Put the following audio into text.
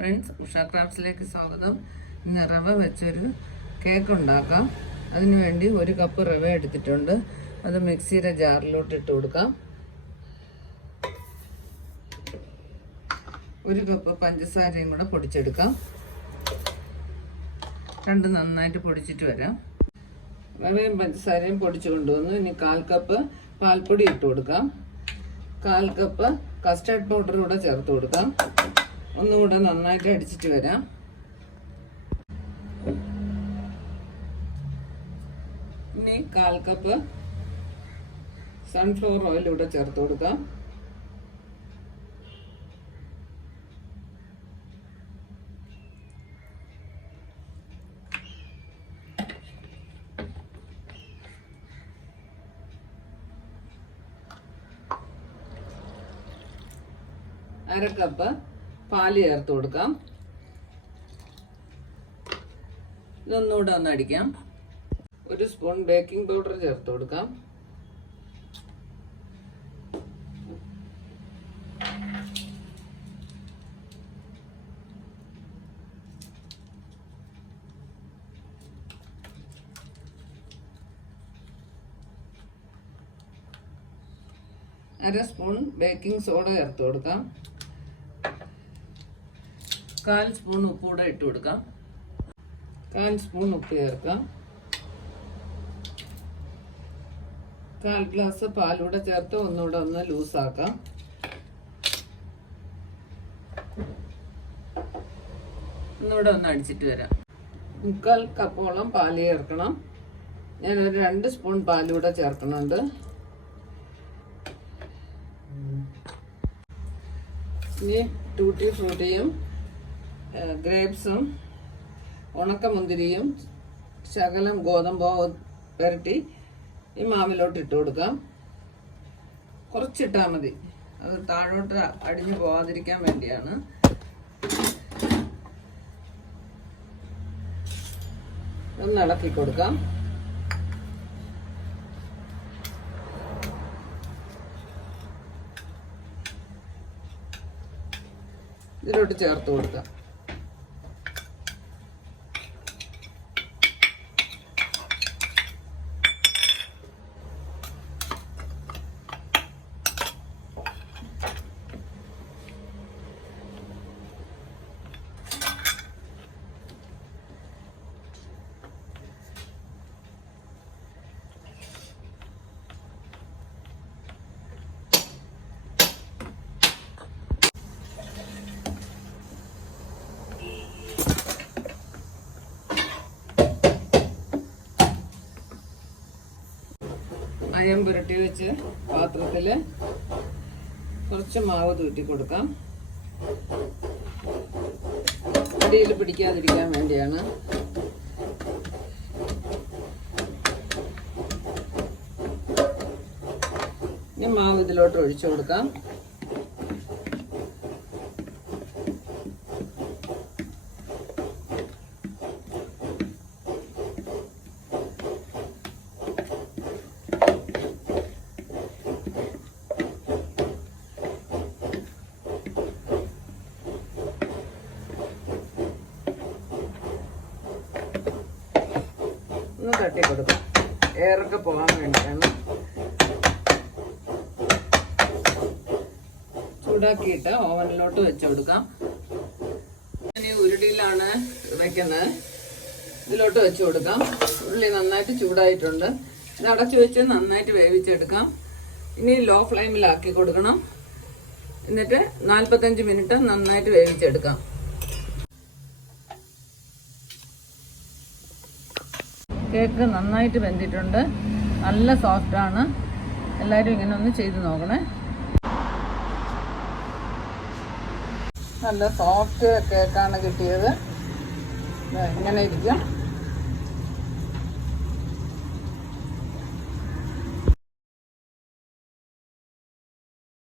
Friends Usha ക്രാഫ്റ്റ്സിലേക്ക് സ്വാഗതം. ഇന്ന് റവ വെച്ചൊരു കേക്ക് ഉണ്ടാക്കാം. അതിനുവേണ്ടി ഒരു കപ്പ് റവ എടുത്തിട്ടുണ്ട്. അത് മിക്സിയുടെ ജാറിലോട്ട് ഇട്ട് കൊടുക്കാം. ഒരു കപ്പ് പഞ്ചസാരയും കൂടെ പൊടിച്ചെടുക്കാം. രണ്ട് നന്നായിട്ട് പൊടിച്ചിട്ട് വരാം. റവയും പഞ്ചസാരയും പൊടിച്ചു കൊണ്ടുവന്നു. ഇനി കാൽ കപ്പ് പാൽപ്പൊടി ഇട്ട് കൊടുക്കാം. കാൽ കപ്പ് കസ്റ്റർഡ് പൗഡർ കൂടെ ചേർത്ത് കൊടുക്കാം. ഒന്നുകൂടെ നന്നായിട്ട് അടിച്ചിട്ട് വരാം. ഇനി കാൽ കപ്പ് സൺഫ്ലവർ ഓയിൽ ഇവിടെ ചേർത്ത് കൊടുക്കാം. അര കപ്പ് പാൽ ചേർത്ത് കൊടുക്കാം. ഇതൊന്നുകൂടെ ഒന്ന് അടിക്കാം. ഒരു സ്പൂൺ ബേക്കിംഗ് പൗഡർ ചേർത്ത് കൊടുക്കാം. അര സ്പൂൺ ബേക്കിംഗ് സോഡ ചേർത്ത് കൊടുക്കാം. കാൽ സ്പൂൺ ഉപ്പ് കൂടെ ഇട്ട് കൊടുക്കാം. കാൽ സ്പൂൺ ഉപ്പ് ചേർക്കാം. കാൽ ഗ്ലാസ് പാലൂടെ ചേർത്ത് ഒന്നുകൂടെ ഒന്ന് ലൂസാക്കാം. ഒന്നുകൂടെ ഒന്ന് അടിച്ചിട്ട് വരാം. മുക്കാൽ കപ്പോളം പാൽ ചേർക്കണം. ഞാനൊരു രണ്ട് സ്പൂൺ പാലൂടെ ചേർക്കുന്നുണ്ട്. ഇനി ടൂട്ടി ഫ്രൂട്ടിയും ഗ്രേപ്സും ഉണക്കമുന്തിരിയും ശകലം ഗോതമ്പോ പുരട്ടി ഈ മാവിലോട്ട് ഇട്ട് കൊടുക്കാം. കുറച്ചിട്ടാൽ മതി. അത് താഴോട്ട് അടിഞ്ഞു പോവാതിരിക്കാൻ വേണ്ടിയാണ്. ഒന്ന് ഇളക്കി കൊടുക്കാം. ഇതിലോട്ട് ചേർത്ത് കൊടുക്കാം. അയം പുരട്ടി വെച്ച് പാത്രത്തിൽ കുറച്ച് മാവ് തൂറ്റി കൊടുക്കാം. അടിയിൽ പിടിക്കാതിരിക്കാൻ വേണ്ടിയാണ്. ഇനി മാവ് ഇതിലോട്ട് ഒഴിച്ചു കൊടുക്കാം. ഒന്ന് തട്ടി കൊടുക്കാം. എയറൊക്കെ പോകാൻ വേണ്ടിയാണ് ചൂടാക്കിയിട്ട് ഓവനിലോട്ട് വെച്ച് കൊടുക്കാം. ഇനി ഉരുളിയിലാണ് വെക്കുന്നത്. ഇതിലോട്ട് വെച്ച് കൊടുക്കാം. ഉള്ളി നന്നായിട്ട് ചൂടായിട്ടുണ്ട്. ഇത് അടച്ചു വെച്ച് നന്നായിട്ട് വേവിച്ചെടുക്കാം. ഇനി ലോ ഫ്ലെയിമിലാക്കി കൊടുക്കണം. എന്നിട്ട് നാൽപ്പത്തഞ്ച് മിനിറ്റ് നന്നായിട്ട് വേവിച്ചെടുക്കാം. കേക്ക് നന്നായിട്ട് വെന്തിട്ടുണ്ട്. നല്ല സോഫ്റ്റാണ് എല്ലാവരും ഇങ്ങനെ ഒന്ന് ചെയ്ത് നോക്കണേ. നല്ല സോഫ്റ്റ് കേക്കാണ് കിട്ടിയത്. ഇങ്ങനെ ഇരിക്കും.